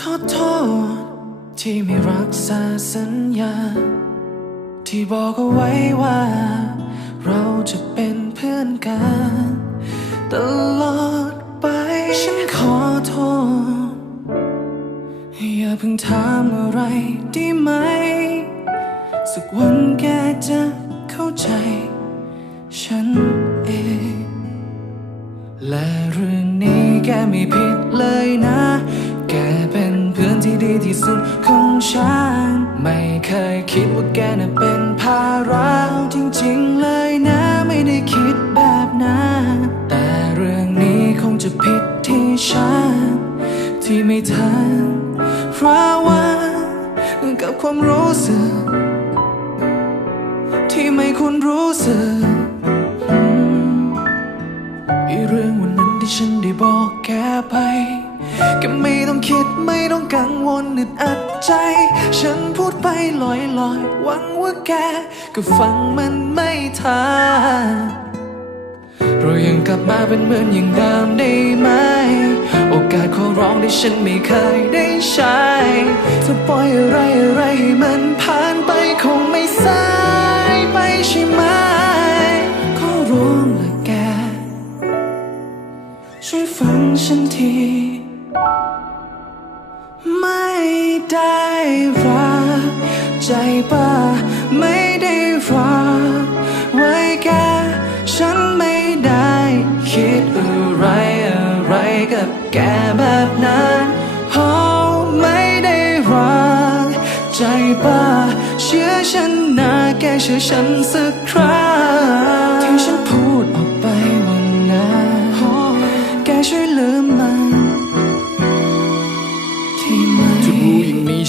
ขอโทษ ที่ไม่รักษาสัญญา ที่บอกเอาไว้ว่า เราจะเป็นเพื่อนกัน ตลอดไป ฉันขอโทษ อย่าเพิ่งถามอะไรได้ไหม สักวันแกจะเข้าใจ ฉันเอง และเรื่องนี้แกไม่ผิด ดีที่สุดของฉัน ไม่เคยคิดว่าแกน่ะเป็นภาระจริงๆเลยนะ ไม่ได้คิดแบบนั้น แต่เรื่องนี้คงจะผิดที่ฉัน ที่ไม่ทันเพราะวังกับความรู้สึก ที่ไม่ควรรู้สึก ฉันได้บอกแกไป ก็ไม่ต้องคิดไม่ต้องกังวลอึดอัดใจ ฉันพูดไปลอยลอยหวังว่าแก ก็ฟังมันไม่ทันเรายังกลับมาเป็นเหมือนอย่างเดิมได้ไหม โอกาสขอร้องที่ฉันไม่เคยได้ใช้จะปล่อยอะไรอะไรให้มัน ช่วยฟังฉันที ไม่ได้รัก ใจป้าไม่ได้รัก ไว้แกฉันไม่ได้ คิดอะไรอะไรกับแกแบบนั้นโอ้ไม่ได้รัก ใจป้าเชื่อฉันนะแกเชื่อฉันสักครั้ง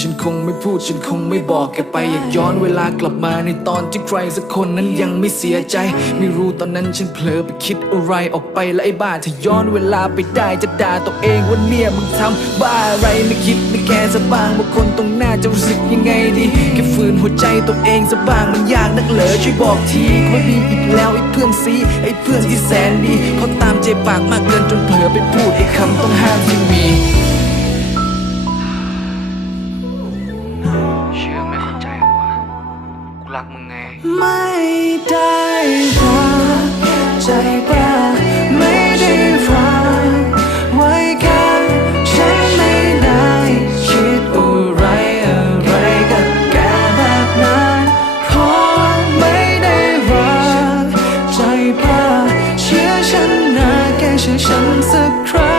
ฉันคงไม่พูดฉันคงไม่บอกแกไปอยากย้อนเวลากลับมาในตอนที่ใครสักคนนั้นยังไม่เสียใจ ไม่รู้ตอนนั้นฉันเผลอไปคิดอะไรออกไปและไอ้บ้าถ้าย้อนเวลาไปได้จะด่าตัวเองว่าเนี่ยมึงทำบ้าอะไรไม่คิดไม่แคร์สักบ้างว่าคนตรงหน้าจะรู้สึกยังไงดีแค่ฝืนหัวใจตัวเองสักบ้างมันยากนักเหรอช่วยบอกทีว่าดีอีกแล้วไอ้เพื่อนซีไอ้เพื่อนที่แสนดีเพราะตามใจปากมากเกินจนเผลอไปพูดไอ้คำต้องห้ามที่ รักมึงไง ไม่ได้รักใจป้าไม่ได้รักไว้กันฉันไม่ได้คิดอะไรอะไรกับแกแบบนั้นเพราะไม่ได้รักใจป้าเชื่อฉันนะแกเชื่อฉันสักครั้ง